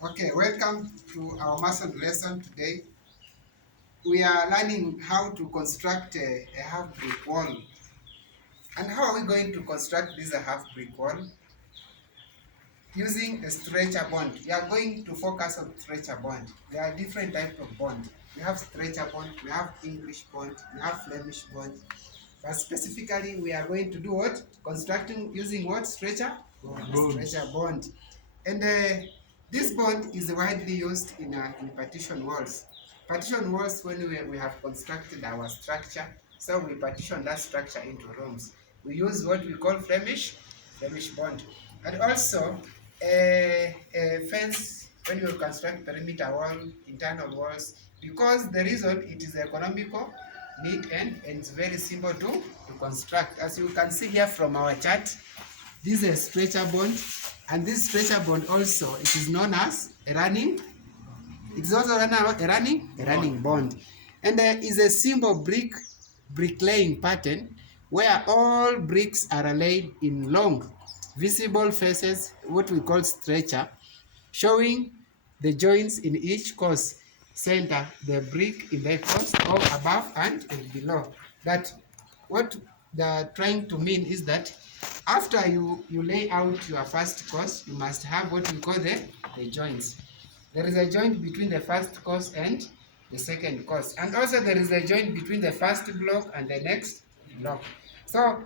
Okay, welcome to our mason lesson today. We are learning how to construct a half brick wall. And how are we going to construct this half brick wall? Using a stretcher bond. We are going to focus on stretcher bond. There are different types of bond. We have stretcher bond, we have English bond, we have Flemish bond. But specifically, we are going to do what? Constructing using what? Stretcher? Stretcher bond. And this bond is widely used in partition walls. Partition walls, when we have constructed our structure, so we partition that structure into rooms. We use what we call Flemish bond. And also, a fence, when you construct perimeter wall, internal walls, because the reason it is economical, neat, and it's very simple to construct. As you can see here from our chart, this is a stretcher bond, and this stretcher bond also, it is known as a running. It is also a running bond, and is a simple bricklaying pattern where all bricks are laid in long, visible faces, what we call stretcher, showing the joints in each course. Center the brick in the course or above and below. That what they're trying to mean is that after you lay out your first course, you must have what we call the joints. There is a joint between the first course and the second course, and also there is a joint between the first block and the next block. So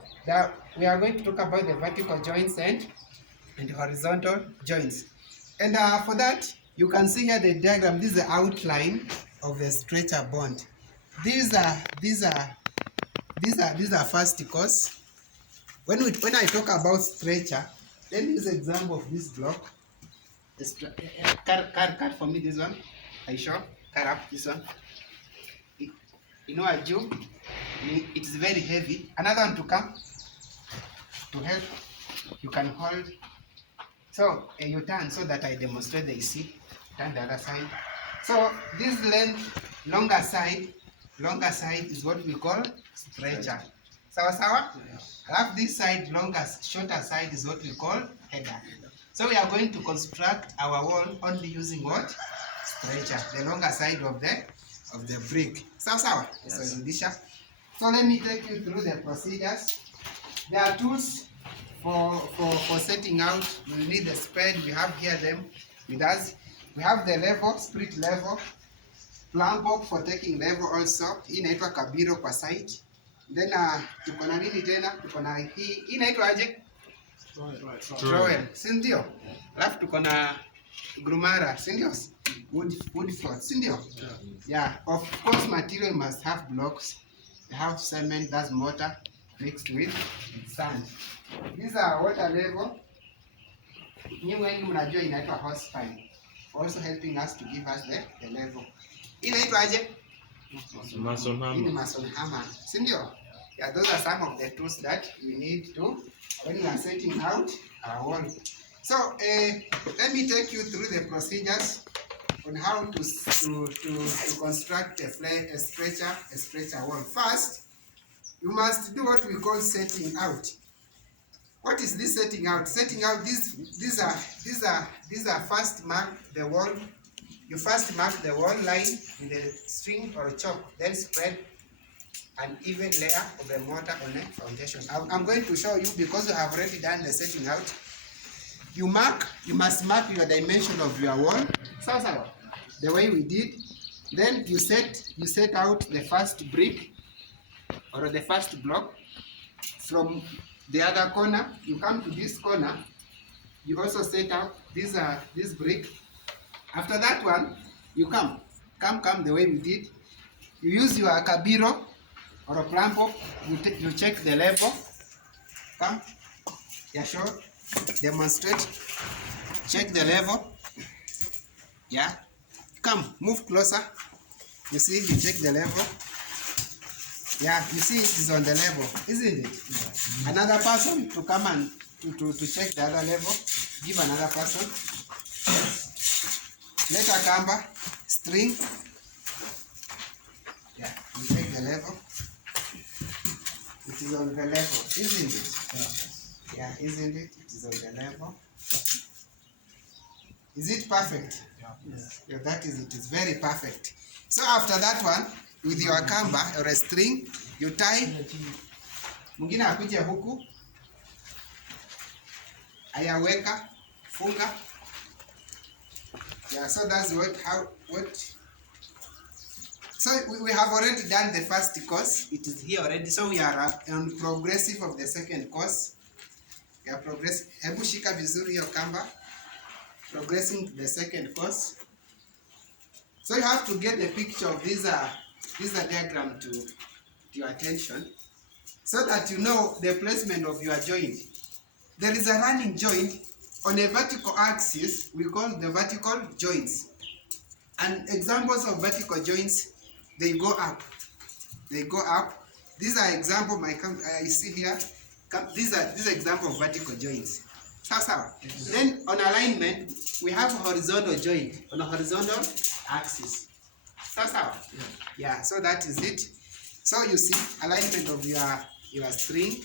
we are going to talk about the vertical joints and horizontal joints. And for that, you can see here the diagram. This is the outline of the stretcher bond. These are first course. When I talk about stretcher, let me use the example of this block. Cut for me this one. I show. Cut up this one. You know, a jug. It is very heavy. Another one to come to help. You can hold. So you turn so that I demonstrate the AC. Turn the other side. So this length, longer side is what we call stretcher. Sawa? Have this side, shorter side is what we call header. So we are going to construct our wall only using what? Stretcher, the longer side of the brick. Sawa? Yes. So let me take you through the procedures. There are tools for setting out. We need the spread. We have here them with us. We have the level, split level, plumb box for taking level also. Hii inaitwa kabiro kwa side. Then tuko na nini tena? Tuko na hii inaitwa aje? Trowel, si ndio? Alafu tuko na grumara, si ndio? Wood floor, si ndio? Yeah, of course material must have blocks. They have cement, that's mortar mixed with sand. These are water level. Nyinyi wengi mnajua inaitwa hose pipe. Also helping us to give us the level. Inaitwa aje? Mason hammer. In mason hammer. Si ndio? Yeah, those are some of the tools that we need to when we are setting out our wall. So let me take you through the procedures on how to construct a stretcher wall. First, you must do what we call setting out. What is this setting out? Setting out, these are first mark the wall. You first mark the wall line with a string or a chalk, then spread an even layer of the mortar on the foundation. I'm going to show you because you have already done the setting out. You must mark your dimension of your wall. Sawa. The way we did. Then you set out the first brick or the first block. From the other corner, you come to this corner. You also set out this brick. After that one, you come the way we did. You use your kabiro or a plumb box. You check the level. Come. Yeah, sure. Demonstrate. Check the level. Yeah. Come, move closer. You see, you check the level. Yeah, you see it is on the level, isn't it? Yeah. Another person to come and to check the other level. Give another person. Let a camber, string. Yeah, you check the level. It is on the level, isn't it? Yeah, isn't it? It is on the level. Is it perfect? Yes. Yeah, that is, it is very perfect. So after that one, with your kamba or a string, you tie. Mwingine akuje huku, ayaweka, funga. Yeah, so that's what. So we have already done the first course. It is here already. So we are on progressive of the second course. We are progressing. Hebu shika vizuri hiyo kamba. Progressing to the second course. So you have to get the picture of this diagram to your attention, so that you know the placement of your joint. There is a running joint on a vertical axis. We call the vertical joints. And examples of vertical joints, they go up. They go up. These are example you see here. These are example of vertical joints. Then on alignment, we have horizontal joint on a horizontal axis. Yeah, so that is it. So you see alignment of your string.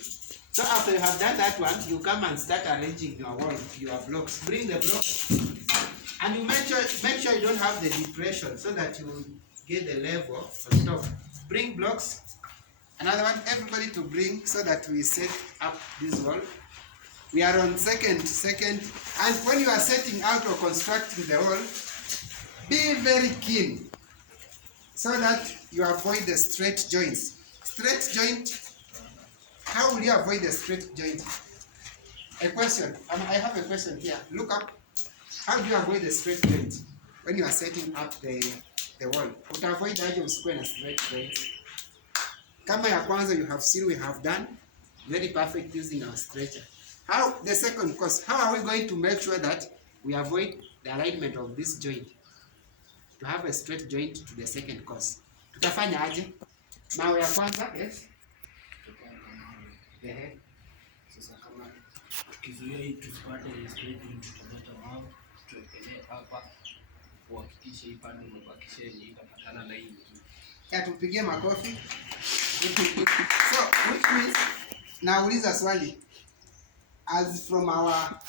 So after you have done that one, you come and start arranging your wall, your blocks. Bring the blocks, and you make sure you don't have the depression, so that you get the level on top. Bring blocks. Another one, everybody to bring, so that we set up this wall. We are on second, and when you are setting out or constructing the wall, be very keen, so that you avoid the straight joints. Straight joint, how will you avoid the straight joint? A question, I have a question here. Look up. How do you avoid the straight joint when you are setting up the wall? To avoid that, you square and straight joint. Kama ya kwanza you have seen we have done very perfect using our stretcher. How the second course? How are we going to make sure that we avoid the alignment of this joint to have a straight joint to the second course? Tutafanya aje? Mawe ya kwanza, yes. Sasa kama tukizuia hii tusipate straight joint, tutaleta mawe tuwekelee hapa kuhakikisha hii pande imebakisha yenye itapatana na hii. Ya tupigie makofi. So which means, nauliza swali, as from our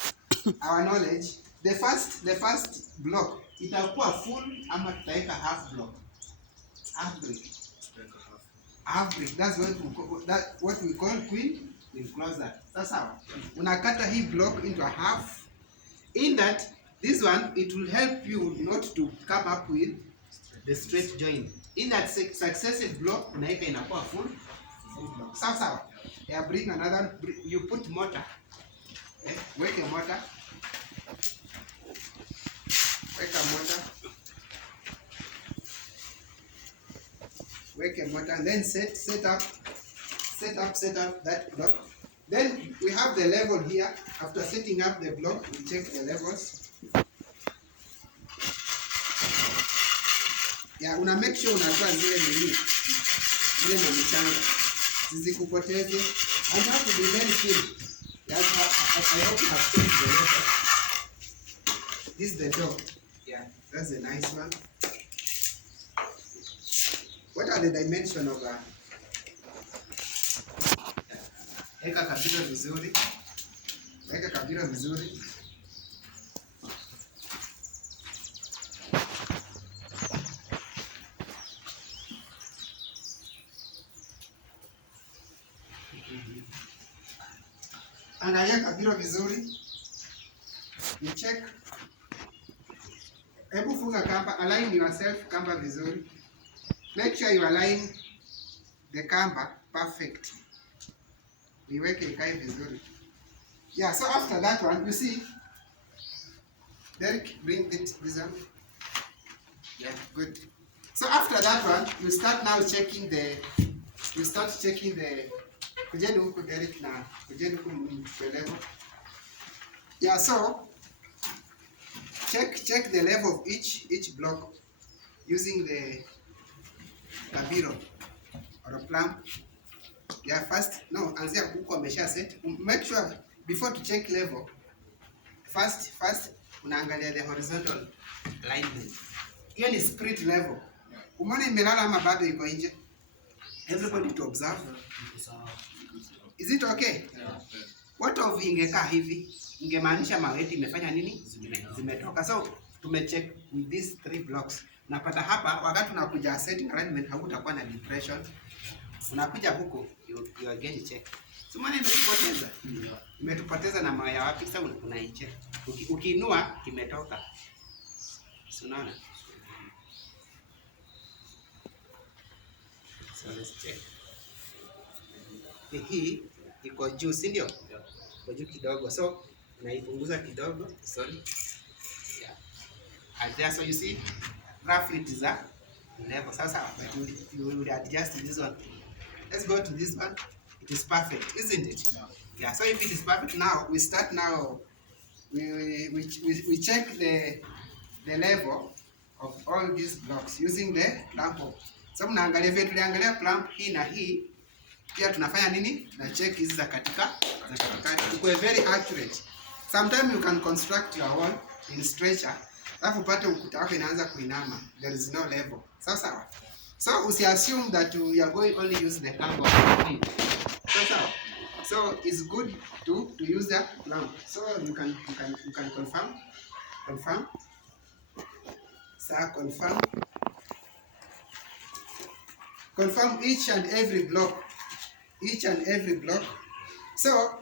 knowledge, the first block itakuwa full ama tutaweka half block? Half brick. Half brick. That's what we call queen enclosure. Sasa unakata hii block into a half. In that, this one, it will help you not to come up with the straight joint. In that successive block, unaika inakuwa full block. Sawa. Yeah, bring another. You put mortar. Weke mortar. Weka mortar. Weke mortar, and then set up that block. Then we have the level here. After setting up the block, we check the levels. Yeah, una make sure unatoa zile na michanga zisikupoteze. And you have to be very keen. Yeah, I hope you have changed the level. This is the door. Yeah, that's a nice one. What are the dimensions of Weka kabiro vizuri. Weka kabiro vizuri. Angalia kabiro vizuri. You check. Hebu funga kamba, align yourself kamba vizuri. Make sure you align the kamba perfect. Niweke ikae vizuri. Yeah, so after that one, you see, Derek, bring it this one. Yeah, good. So after that one, you start now checking the kujeni huku Derek na kujeni huku level. Yeah, so check the level of each block using the kabiro or a plumb. Yeah, first, no, anzia huko amesha set. Make sure before to check level, first unaangalia the horizontal alignment. Hiyo ni spirit level. Umeona imelala ama bado iko nje? Everybody to observe. Is it okay? Yeah. What of ingekaa hivi? Ingemaanisha mawe yetu imefanya nini? Zimetoka. So tumecheck with these 3 blocks. Napata hapa wakati unakuja setting alignment hautakuwa na depression. Unakuja huko you again check. So maana imetupoteza. Imetupoteza na mawe ya wapi? Sasa unaicheck. Ukiinua kimetoka. So unaona? So let's check. Hii iko juu, si ndio? Iko juu kidogo. So unaipunguza kidogo. Sorry. Yeah. And there, so you see roughly it is a level. Sasa but you will adjust this one. Let's go to this one. It is perfect, isn't it? Yeah. So if it is perfect now, we start now. We check the level of all these blocks using the clamp. So mnaangalia vile tuliangalia clamp hii na hii, pia tunafanya nini? Na check hizi za katikati. Iko very accurate. Sometimes you can construct your wall in stretcher. Alafu upate ukuta wako inaanza kuinama. There is no level. Sawa. So usi assume that you are going only use the clamp of the sawa. So it's good to use the clamp. So you can confirm. So confirm each and every block. So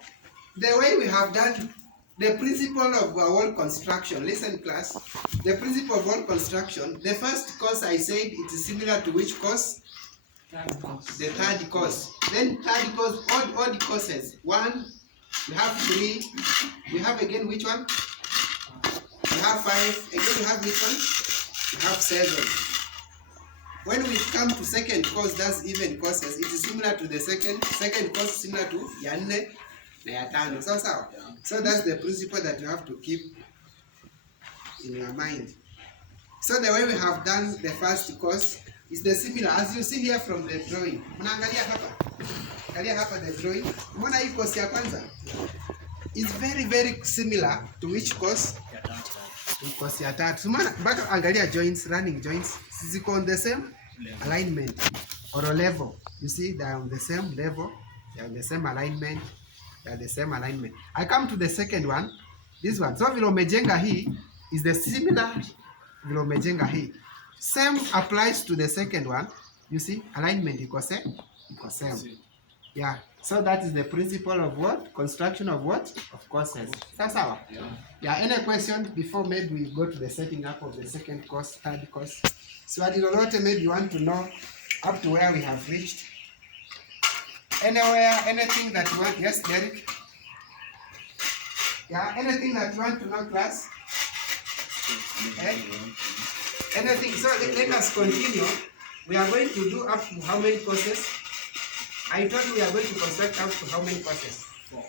the way we have done the principle of wall construction, listen class, the principle of wall construction, the first course I said it is similar to which course? The third course. Then third course, odd courses. 1, we have 3, we have again which one? We have 5, again we have which one? We have 7. When we come to second course, that's even courses, it is similar to the second course, similar to ya 4 na ya 5. Sawa. So that's the principle that you have to keep in your mind. So the way we have done the first course is the similar as you see here from the drawing. Mnaangalia hapa. Angalia hapa the drawing. Umeona hii course ya kwanza? It's very similar to which course? To course ya tatu. Umeona mpaka angalia joints, running joints. Ziko on the same alignment or a level. You see they are on the same level, they are on the same alignment. I come to the second one, this one. So vile umejenga hii is the similar vile umejenga hii. Same applies to the second one. You see alignment iko same. Yeah. So that is the principle of what? Construction of what? Of courses. Sawa? Yeah. Any question before maybe we go to the setting up of the second course, third course? Swali lolote maybe you want to know up to where we have reached? Anywhere, anything that you want? Yes, Derek? Yeah, anything that you want to know, class? Anything. So let us continue. We are going to do up to how many courses? I told you we are going to construct up to how many courses? 4.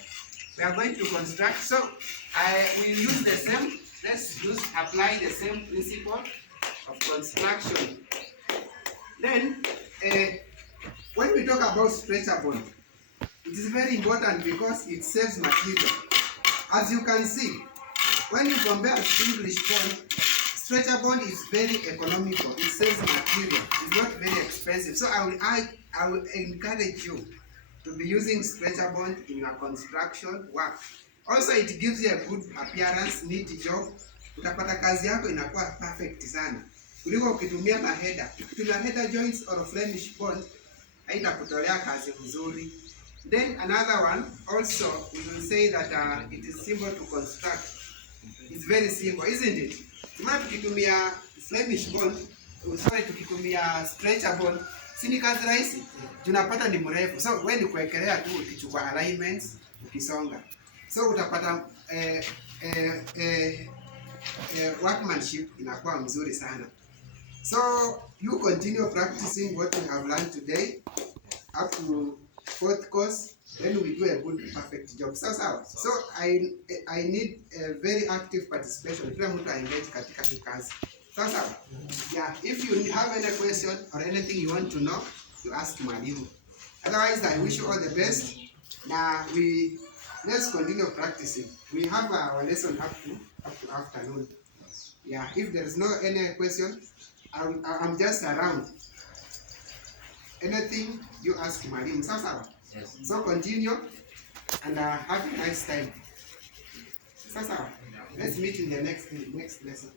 We are going to construct. So we use the same. Let's apply the same principle of construction. Then, when we talk about stretcher bond, it is very important because it saves material. As you can see, when you compare English bond, stretcher bond is very economical. It saves material. It's not very expensive. So I will encourage you to be using stretcher bond in your construction work. Also, it gives you a good appearance, neat job. Utapata kazi yako inakuwa perfect sana. Kuliko ukitumia maheda. Ukitumia header joints or Flemish bond, haitakutolea kazi nzuri. Then another one, also, we will say that it is simple to construct. It's very simple, isn't it? Kama tukitumia Flemish bond, tukitumia stretcher bond, si ni kazi rahisi? Tunapata ni mrefu. So when you kuwekelea tu ukichukua alignments, ukisonga. So utapata workmanship inakuwa mzuri sana. So you continue practicing what you have learned today up to 4th course, then we do a good perfect job. So I need a very active participation. Kila mtu engage katika hii kazi. Yeah, if you have any question or anything you want to know, you ask mwalimu. Otherwise, I wish you all the best. Now let's continue practicing. We have our lesson up to afternoon. Yeah, if there is no any question, I'm just around. Anything you ask mwalimu. Yes. So continue. and have a nice time. Sasa, let's meet in the next lesson.